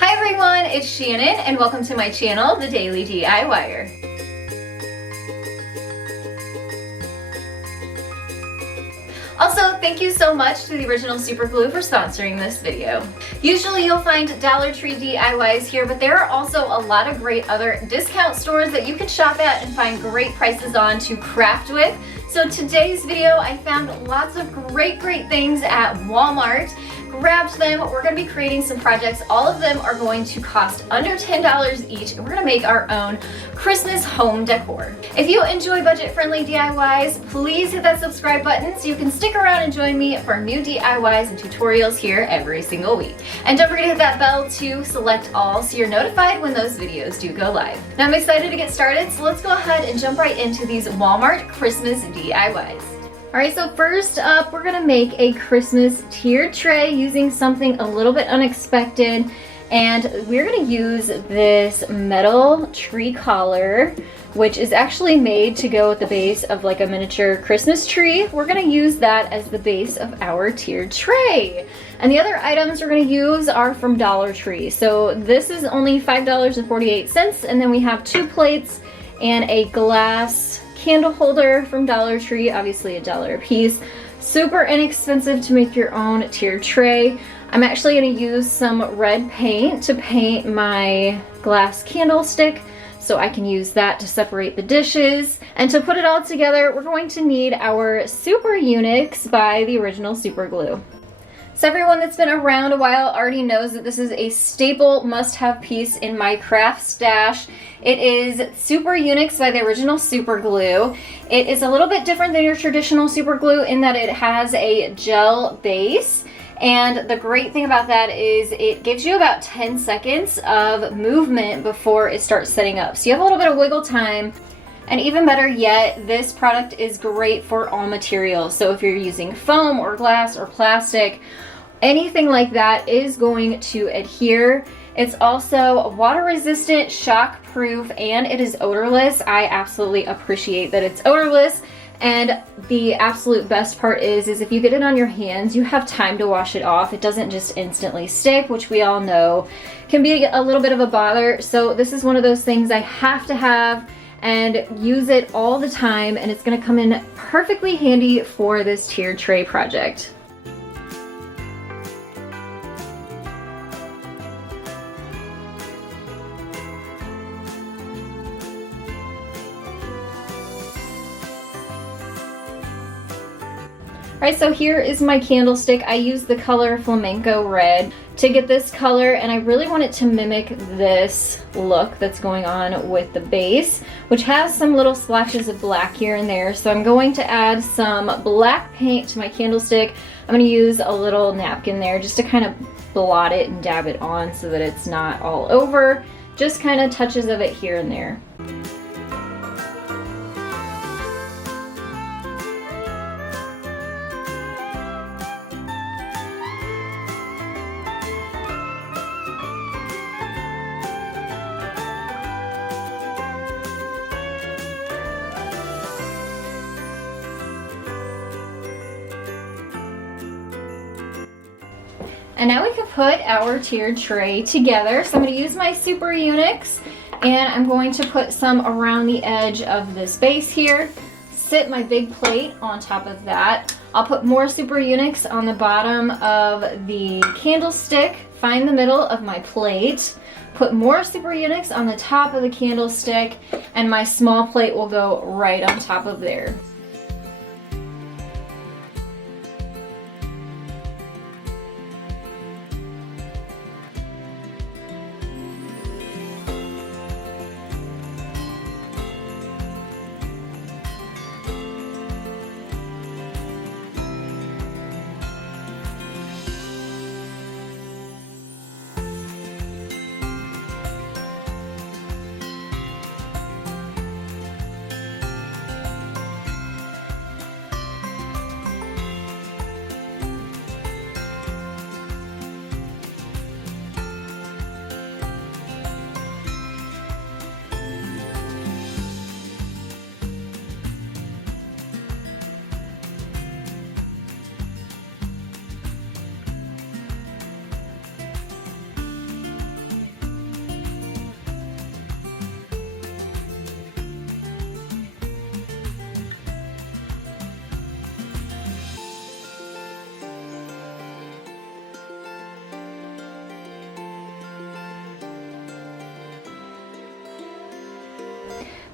Hi everyone, it's Shannon and welcome to my channel, The Daily DIYer. Also, thank you so much to the original Super Glue for sponsoring this video. Usually you'll find Dollar Tree DIYs here, but there are also a lot of great other discount stores that you can shop at and find great prices on to craft with. So today's video, I found lots of great things at Walmart. Grabbed them. We're going to be creating some projects. All of them are going to cost under $10 each, and we're going to make our own Christmas home decor. If you enjoy budget-friendly DIYs, please hit that subscribe button so you can stick around and join me for new DIYs and tutorials here every single week. And don't forget to hit that bell to select all so you're notified when those videos do go live. Now I'm excited to get started, so let's go ahead and jump right into these Walmart Christmas DIYs. Alright, so first up we're going to make a Christmas tiered tray using something a little bit unexpected, and we're going to use this metal tree collar, which is actually made to go at the base of like a miniature Christmas tree. We're going to use that as the base of our tiered tray. And the other items we're going to use are from Dollar Tree. So this is only $5.48, and then we have 2 plates and a glass candle holder from Dollar Tree, obviously $1 a piece. Super inexpensive to make your own tiered tray. I'm actually going to use some red paint to paint my glass candlestick so I can use that to separate the dishes. And to put it all together, we're going to need our Super Unix by the original Super Glue. So everyone that's been around a while already knows that this is a staple must-have piece in my craft stash. It is Super Unix by the original Super Glue. It is a little bit different than your traditional Super Glue in that it has a gel base. And the great thing about that is it gives you about 10 seconds of movement before it starts setting up. So you have a little bit of wiggle time. And even better yet, this product is great for all materials. So if you're using foam or glass or plastic, anything like that is going to adhere. It's also water resistant, shock proof, and it is odorless. I absolutely appreciate that it's odorless. And the absolute best part is if you get it on your hands, you have time to wash it off. It doesn't just instantly stick, which we all know can be a little bit of a bother. So this is one of those things I have to have and use it all the time, and it's going to come in perfectly handy for this tiered tray project. Alright, so here is my candlestick. I use the color Flamenco Red to get this color, and I really want it to mimic this look that's going on with the base, which has some little splotches of black here and there. So I'm going to add some black paint to my candlestick. I'm going to use a little napkin there just to kind of blot it and dab it on so that it's not all over. Just kind of touches of it here and there. And now we can put our tiered tray together. So I'm going to use my Super Unix, and I'm going to put some around the edge of this base here. Sit my big plate on top of that. I'll put more Super Unix on the bottom of the candlestick, find the middle of my plate, put more Super Unix on the top of the candlestick, and my small plate will go right on top of there.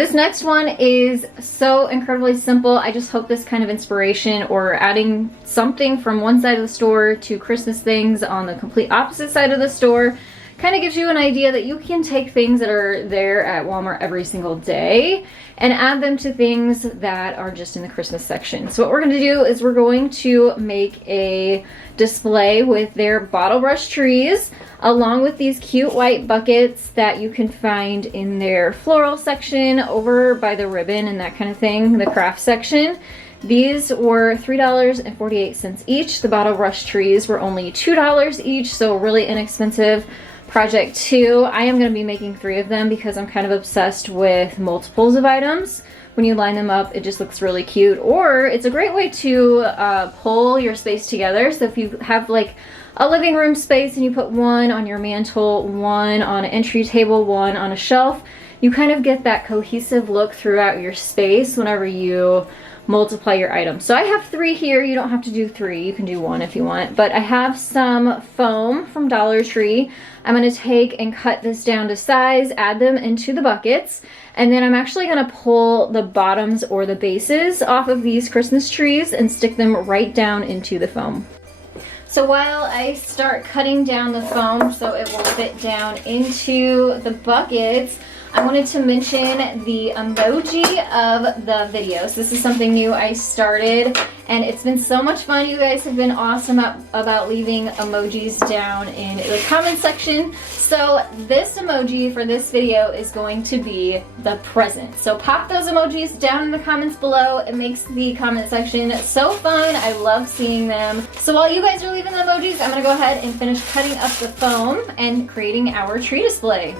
This next one is so incredibly simple. I just hope this kind of inspiration or adding something from one side of the store to Christmas things on the complete opposite side of the store kind of gives you an idea that you can take things that are there at Walmart every single day and add them to things that are just in the Christmas section. So what we're going to do is we're going to make a display with their bottle brush trees along with these cute white buckets that you can find in their floral section over by the ribbon and that kind of thing, the craft section. These were $3.48 each. The bottle brush trees were only $2 each, so really inexpensive project too. I am going to be making 3 of them because I'm kind of obsessed with multiples of items. When you line them up, it just looks really cute. Or it's a great way to pull your space together. So if you have like a living room space and you put one on your mantle, one on an entry table, one on a shelf, you kind of get that cohesive look throughout your space whenever you multiply your items. So I have 3 here. You don't have to do 3. You can do 1 if you want. But I have some foam from Dollar Tree. I'm going to take and cut this down to size, add them into the buckets, and then I'm actually going to pull the bottoms or the bases off of these Christmas trees and stick them right down into the foam. So while I start cutting down the foam so it will fit down into the buckets, I wanted to mention the emoji of the video. So this is something new I started, and it's been so much fun. You guys have been awesome about leaving emojis down in the comment section. So this emoji for this video is going to be the present. So pop those emojis down in the comments below. It makes the comment section so fun. I love seeing them. So while you guys are leaving the emojis, I'm gonna go ahead and finish cutting up the foam and creating our tree display.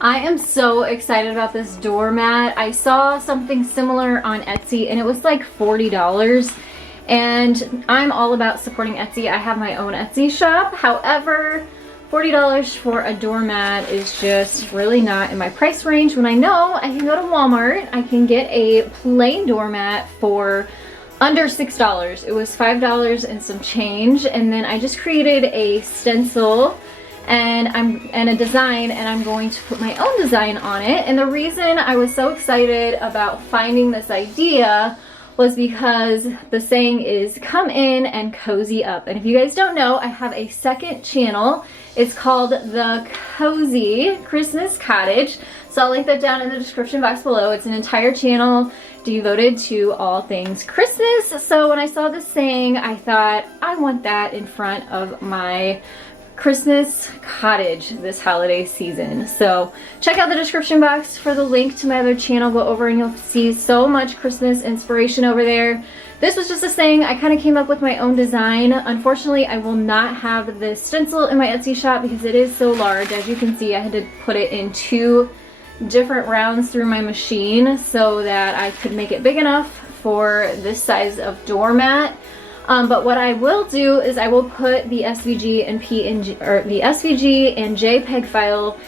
I am so excited about this doormat. I saw something similar on Etsy and it was like $40. And I'm all about supporting Etsy. I have my own Etsy shop. However, $40 for a doormat is just really not in my price range when I know I can go to Walmart. I can get a plain doormat for under $6. It was $5 and some change. And then I just created a stencil and a design, and I'm going to put my own design on it. And the reason I was so excited about finding this idea was because the saying is come in and cozy up. And if you guys don't know, I have a second channel. It's called The Cozy Christmas Cottage. So I'll link that down in the description box below. It's an entire channel devoted to all things Christmas. So when I saw this saying, I thought I want that in front of my Christmas cottage this holiday season. So check out the description box for the link to my other channel. Go over and you'll see so much Christmas inspiration over there. This was just a saying. I kind of came up with my own design. Unfortunately, I will not have this stencil in my Etsy shop because it is so large. As you can see, I had to put it in 2 different rounds through my machine so that I could make it big enough for this size of doormat. But what I will do is I will put the SVG and PNG, or the SVG and JPEG file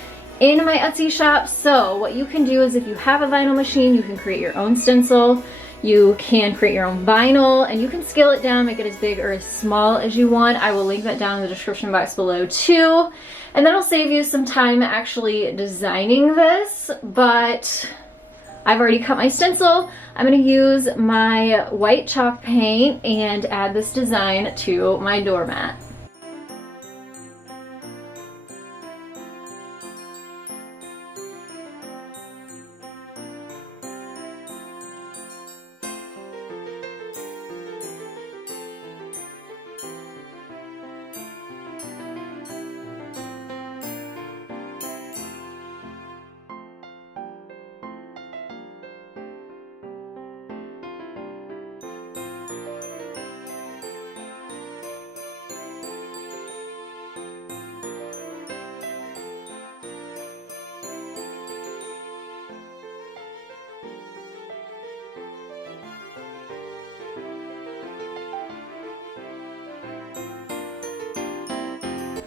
in my Etsy shop. So what you can do is if you have a vinyl machine, you can create your own stencil. You can create your own vinyl, and you can scale it down, make it as big or as small as you want. I will link that down in the description box below too. And that'll save you some time actually designing this, but I've already cut my stencil. I'm gonna use my white chalk paint and add this design to my doormat.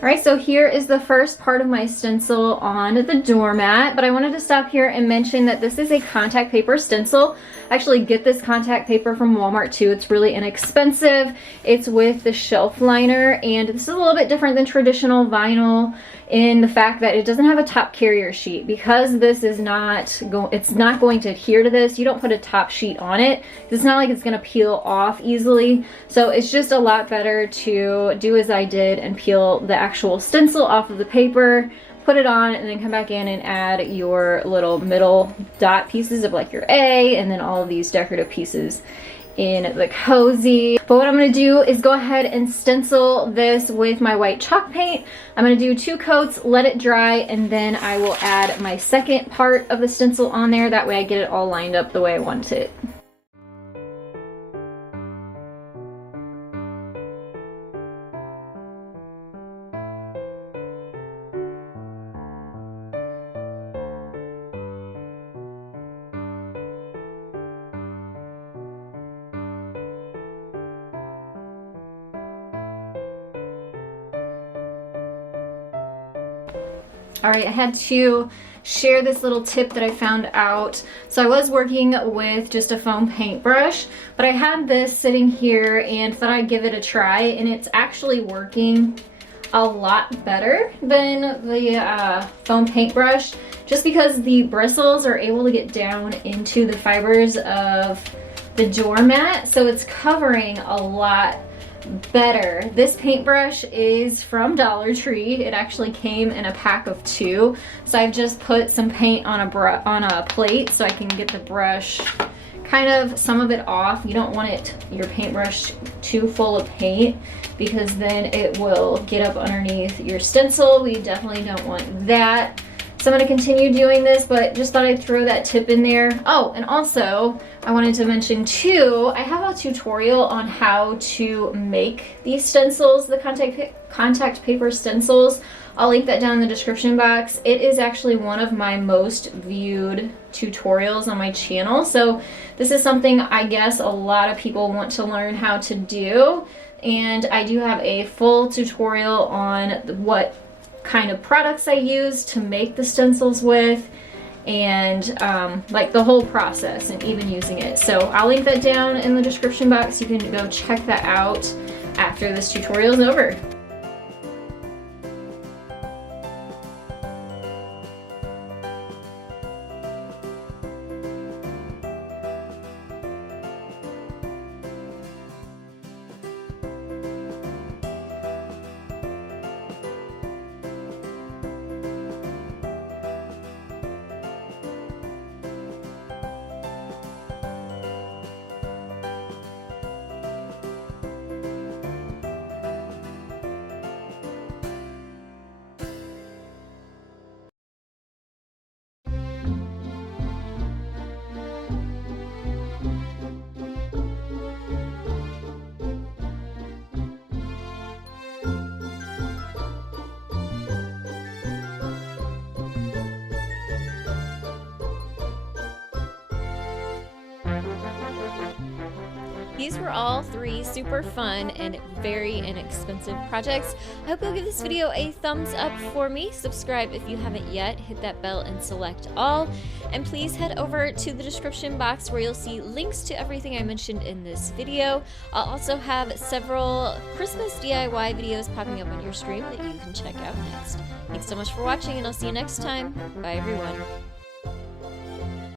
All right, so here is the first part of my stencil on the doormat, but I wanted to stop here and mention that this is a contact paper stencil. I actually get this contact paper from Walmart too. It's really inexpensive. It's with the shelf liner, and this is a little bit different than traditional vinyl in the fact that it doesn't have a top carrier sheet. Because this is it's not going to adhere to this, you don't put a top sheet on it. It's not like it's gonna peel off easily. So it's just a lot better to do as I did and peel the actual stencil off of the paper, put it on, and then come back in and add your little middle dot pieces of like your A, and then all of these decorative pieces in the cozy. But what I'm gonna do is go ahead and stencil this with my white chalk paint. I'm gonna do 2 coats, let it dry, and then I will add my second part of the stencil on there. That way I get it all lined up the way I want it. All right, I had to share this little tip that I found out. So I was working with just a foam paintbrush, but I had this sitting here and thought I'd give it a try, and it's actually working a lot better than the foam paintbrush, just because the bristles are able to get down into the fibers of the doormat, so it's covering a lot better. This paintbrush is from Dollar Tree. It actually came in a pack of 2, so I've just put some paint on a plate so I can get the brush kind of some of it off. You don't want your paintbrush too full of paint, because then it will get up underneath your stencil. We definitely don't want that. So I'm going to continue doing this, but just thought I'd throw that tip in there. Oh, and also I wanted to mention too, I have a tutorial on how to make these stencils, the contact paper stencils. I'll link that down in the description box. It is actually one of my most viewed tutorials on my channel. So this is something I guess a lot of people want to learn how to do. And I do have a full tutorial on what kind of products I use to make the stencils with, and like the whole process and even using it. So I'll link that down in the description box. You can go check that out after this tutorial is over. These were all 3 super fun and very inexpensive projects. I hope you'll give this video a thumbs up for me. Subscribe if you haven't yet. Hit that bell and select all. And please head over to the description box where you'll see links to everything I mentioned in this video. I'll also have several Christmas DIY videos popping up on your stream that you can check out next. Thanks so much for watching, and I'll see you next time. Bye everyone.